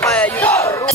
kayak YouTuber.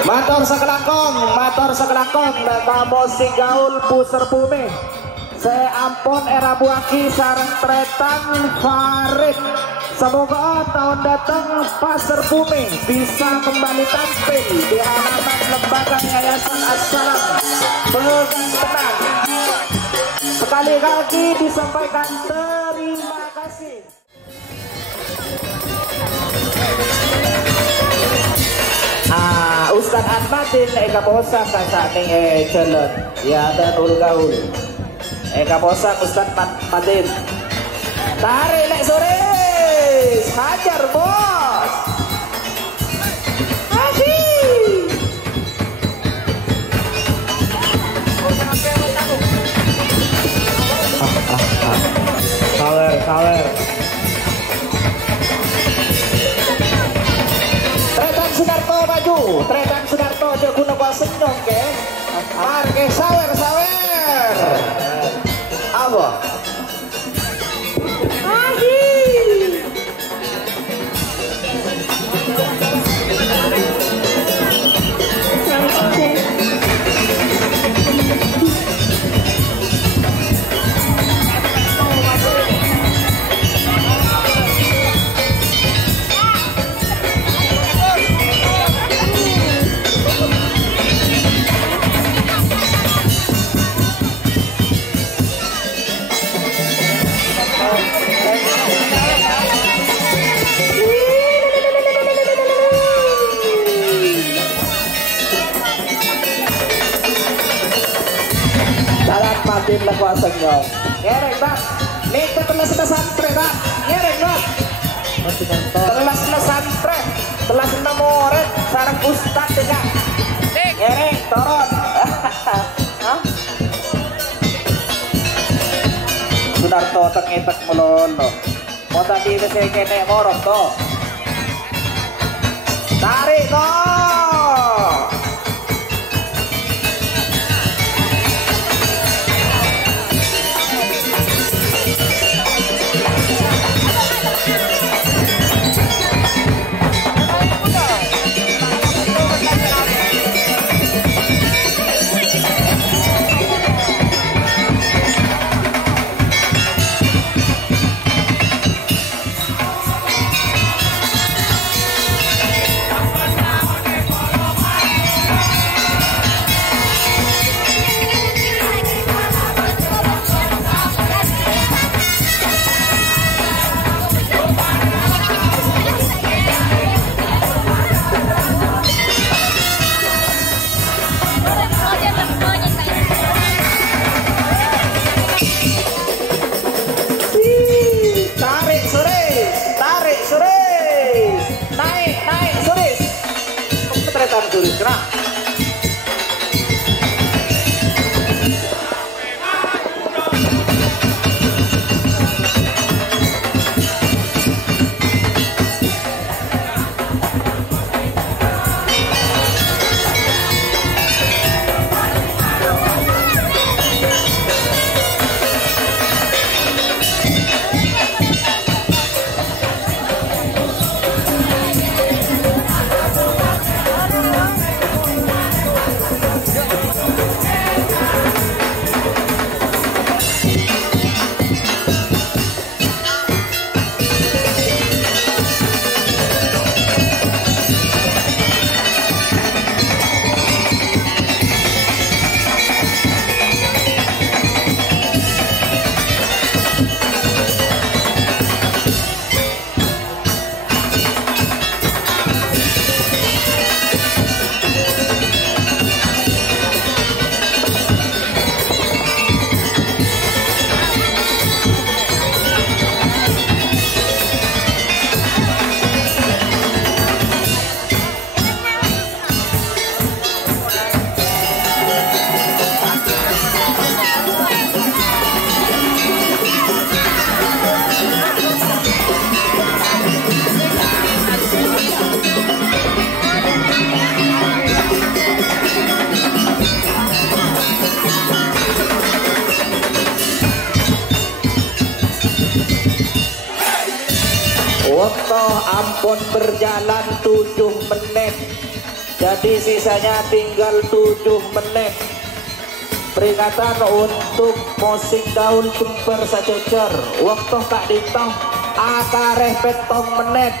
Matur sekelangkong dan musik gaul puser bumi. Saya ampun era buaki sarang tretan Farid. Semoga tahun datang Pasar Bumi bisa kembali tampil di halaman lembaga Yayasan As-Salam Begang Tenang. Sekali lagi disampaikan terima kasih. Ustaz Ahmadin Eka Posak saat ini jalan ya dan gaul Eka Posak Ustaz Madin tarik lek sore hajar bos asik. Sawer. Tretan Sunarto maju, Tretan Sunarto aja guna gua senyum ke. Marke sawer. Apa? Matiin lah kuasa nyong. Ngerek bang, nih telas na santre bang. Ngerek bang. Telas na santre, telas na moret, sarang ustad ya. Ngerek turun. Sunarto tengetek melolo. Mau tadi itu saya kene morok to. Tarik to. Turis gerak. Waktu ampun berjalan 7 menit. Jadi sisanya tinggal 7 menit. Peringatan untuk musik gaul jumper sajejer. Waktu Kak Dito akareh 7 menit.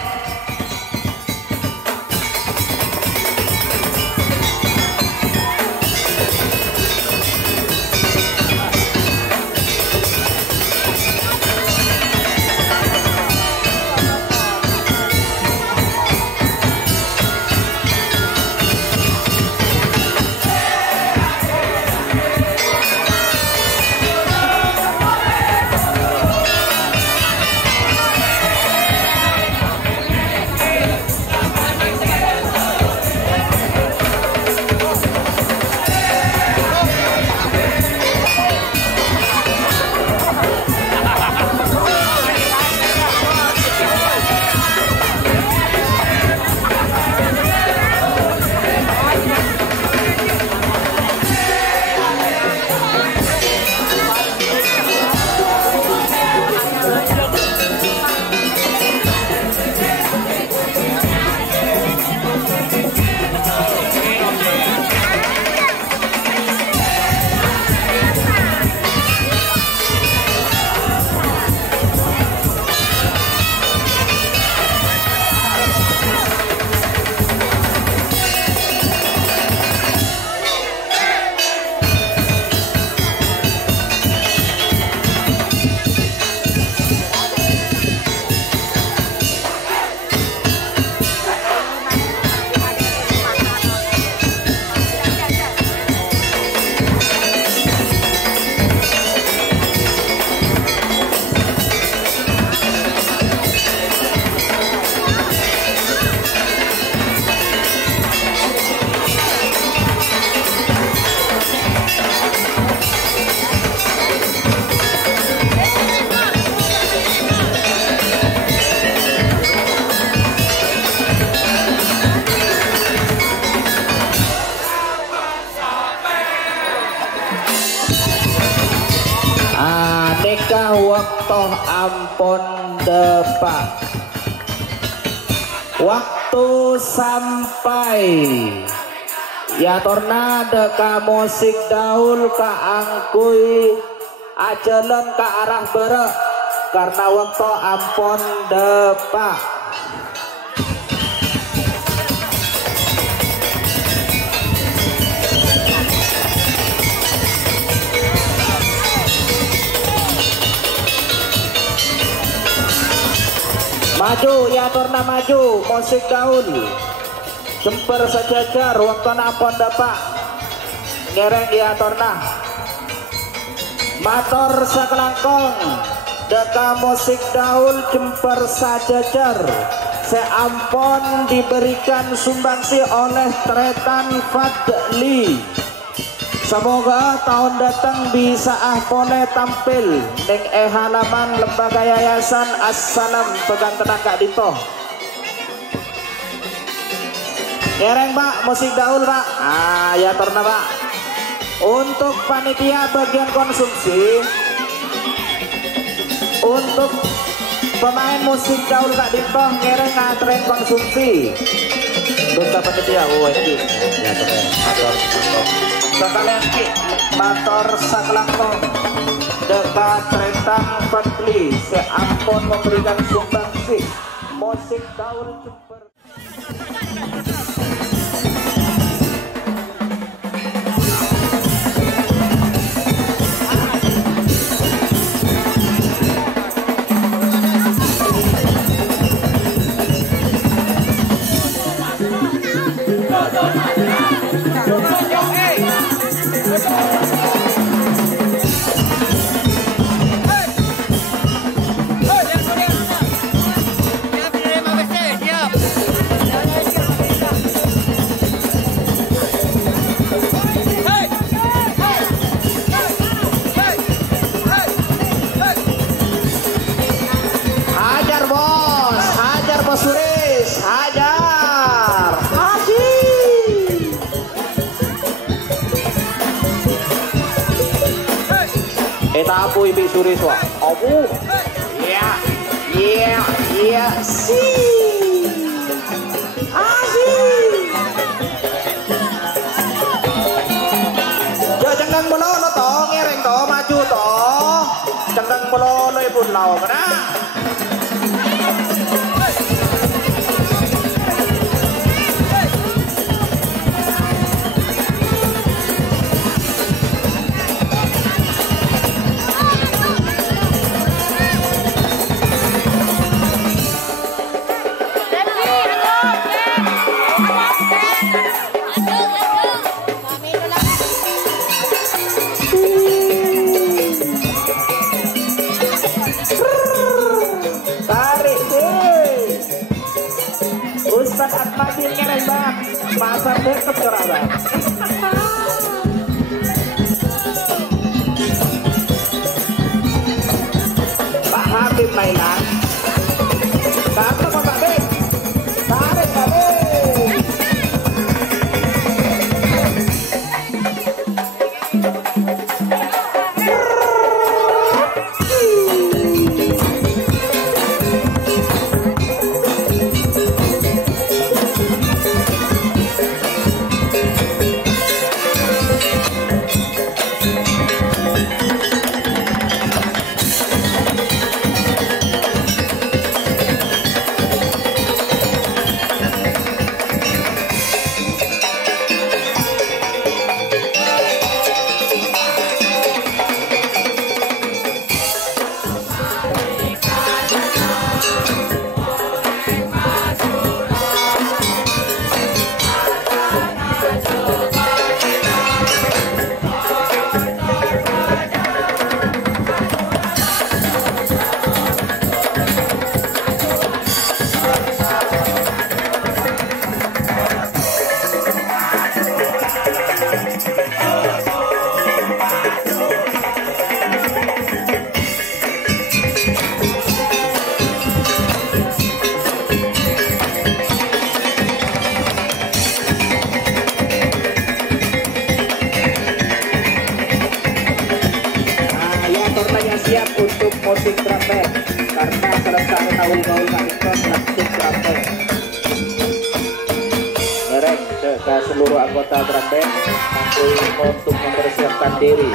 waktu ampun depak. Waktu sampai ya tornado ka musik daul ka angkui ajalan ke arah barat karena waktu ampun depak. Maju ya torna maju musik daul jemper sejajar waktu ampun depak ngereng ya torna mator sakelangkong deka musik daul jemper sajajar seampun diberikan sumbangsi oleh Tretan Fadli. Semoga tahun datang bisa boleh tampil ning halaman lembaga yayasan Assalam Pegang Tenang Kak Dito. Ngereng Pak musik daul Pak. Ya torna Pak. Untuk panitia bagian konsumsi, untuk pemain musik daul Kak Dito ngereng ngatren konsumsi. Duta panitia ini ya motor sekalian ki motor sakelangkong dekat Tretan Fadli seampun memberikan sumbangsi musik daul Jember. Tapu ibi suris wa. Obu. Ya, si. Yo cengkang melono to, ngereng to, maju to. Cengkang melono ibu lau kena. Ustaz Atmadin ngereng bang, pasar deket kerah bang. Pak Habib mainan. Kata Pak Habib, tarik Habib. drum band karena selesai gaul-gaul Marikon langsung drum band. Ngereng ke seluruh anggota drum band untuk mempersiapkan diri.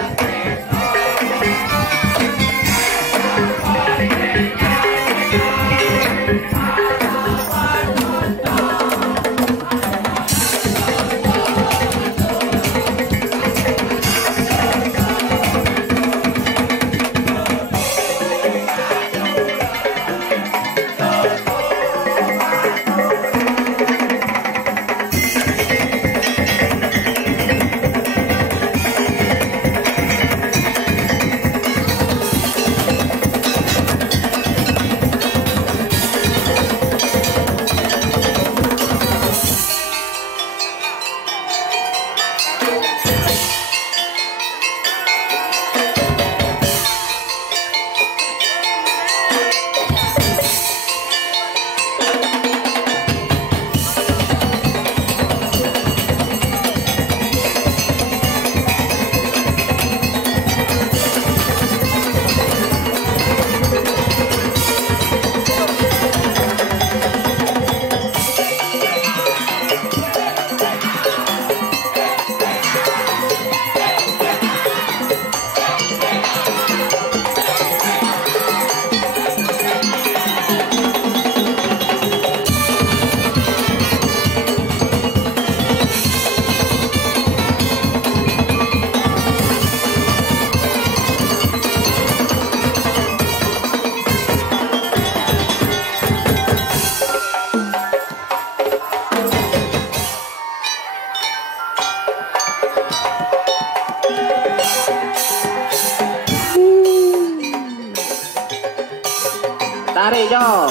Tarik Jo,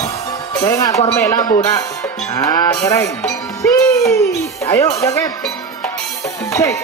saya nggak korme lampu nak. Nah, ngereng. Ayo joget. Cek.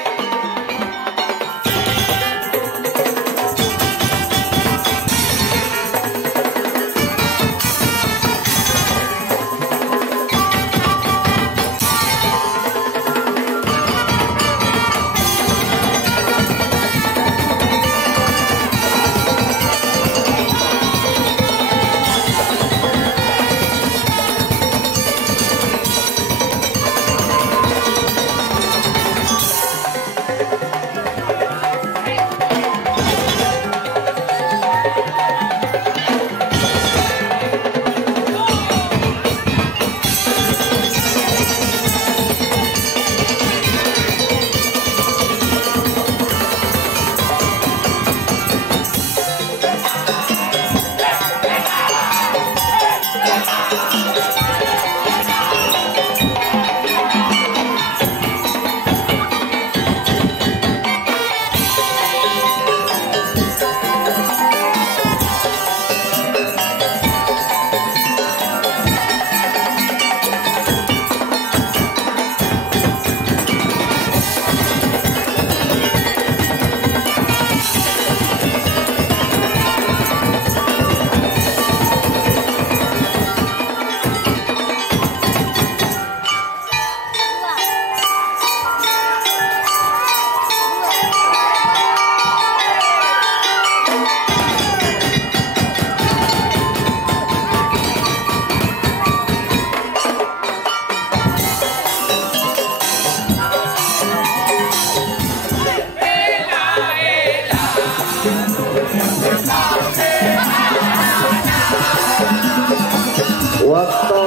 Waktu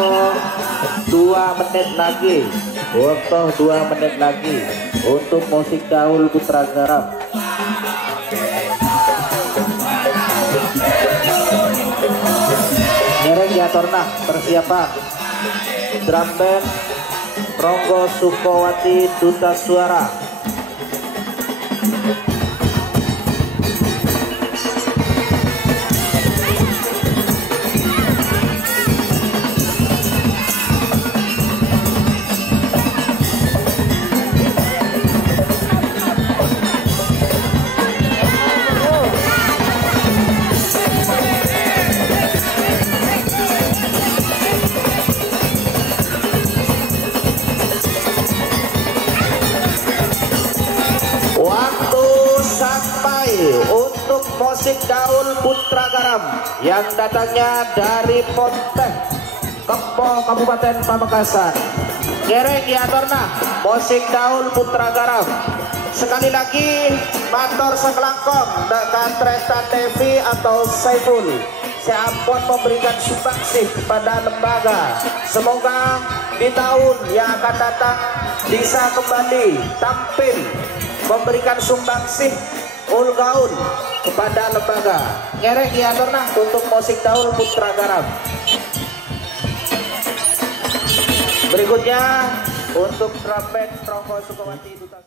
2 menit lagi, waktu 2 menit lagi untuk musik gaul Putra Garam. Ngereng Yatorna persiapan drum band Ronggo Sukowati Duta Suara. Waktu yang datangnya dari Ponteh Kempo Kabupaten Pamekasan. Gereng Yatorna musik Daul Putra Garam. Sekali lagi matur sekelangkong dengan Treta TV atau Saiful Ampon memberikan sumbangsih kepada lembaga. Semoga di tahun yang akan datang bisa kembali tampil memberikan sumbangsih gaul kepada lembaga. Ngerek ya torna untuk musik Daul Putra Garam. Berikutnya untuk drum band Tronggo Sukawati Duta.